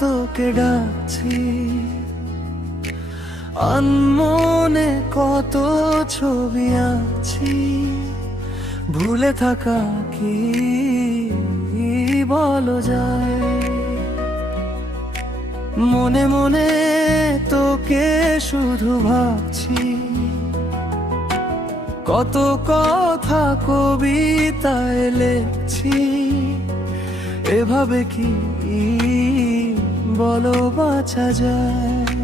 তোকে ডাকছি, আনমনে কত ছবি আছি, ভুলে থাকা কি বলো যায়। মনে মনে তোকে শুধু ভাবছি, কত কথা কবিতায় লিখছি, এভাবে কি বলো বাঁচা যায়।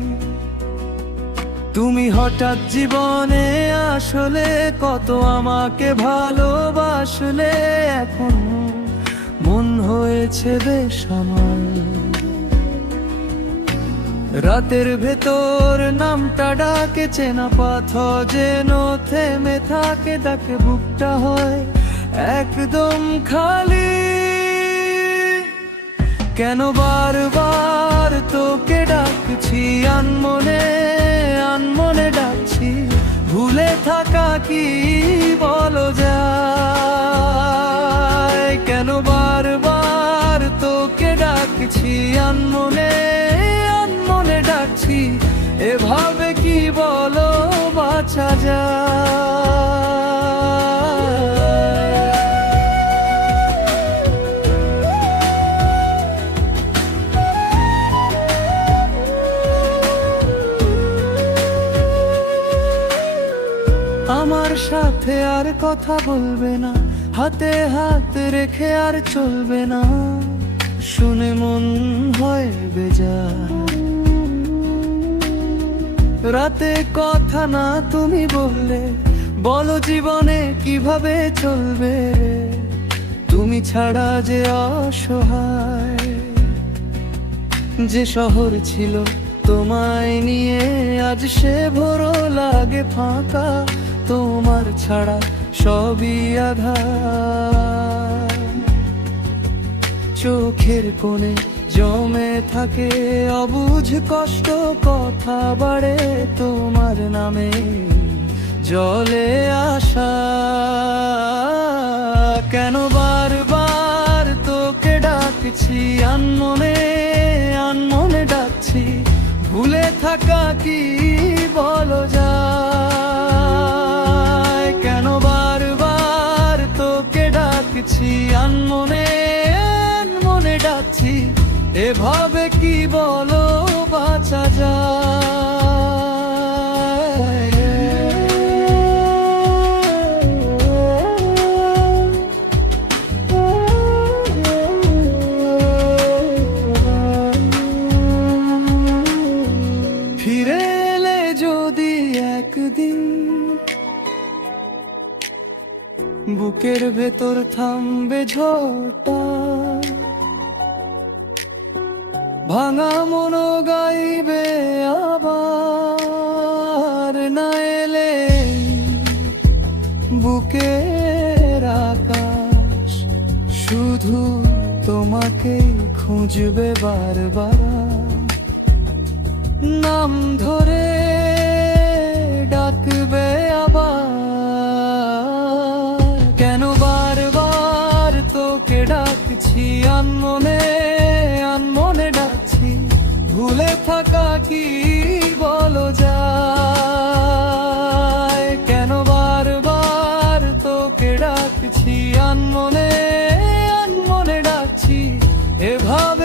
তুমি হঠাৎ জীবনে আসলে কত আমাকে ভালোবাসলে, এখন মন হয়েছে বেসামাল। রাতের ভেতর নামটা ডাকে, চেনা পথ যেন থেমে থাকে, ডাকে বুকটা হয় একদম খালি। কেন বারবার তোকে ডাকছি, আনমনে আনমনে ডাকছি, ভুলে থাকা কি বলো যায়। কেন বারবার তোকে ডাকছি, আনমনে আনমনে ডাকছি, এভাবে কি বলো বাঁচা যায়। আমার সাথে আর কথা বলবে না, হাতে হাত রেখে আর চলবে না, শুনে মন হয় বেজার। রাতে কথা না তুমি বললে, বলো জীবনে কিভাবে চলবে, তুমি ছাড়া যে অসহায়। যে শহর ছিল তোমায় নিয়ে, আজ সে ভোরো লাগে ফাঁকা, তোমার ছাড়া সবই আঁধার। চোখের কোণে জমে থাকে অবুঝ কষ্ট, কথা বাড়ে তোমার নামে জলে আসা। কেন বারবার তোকে ডাকছি, আনমনে আনমনে ডাকছি, ভুলে থাকা কি বলো যায়। কেন বারবার তোকে ডাকছি, আনমনে আনমনে ডাকছি, এভাবে কি বলো বাঁচা যায়। ফিরে এলে যদি একদিন, বুকের ভেতর থামবে ঝড়টা, ভাঙা মন গাইবে আবার। না এলে বুকের আকাশ শুধু তোমাকে খুঁজবে বারবার, নাম ধরে ডাকবে আবার। কেন বারবার তোকে ডাকছি, আনমনে আনমনে ডাকছি, ভুলে থাকা কি বলো যায়। কেন বারবার তোকে ডাকছি, আনমনে আনমনে ডাকছি, এভাবে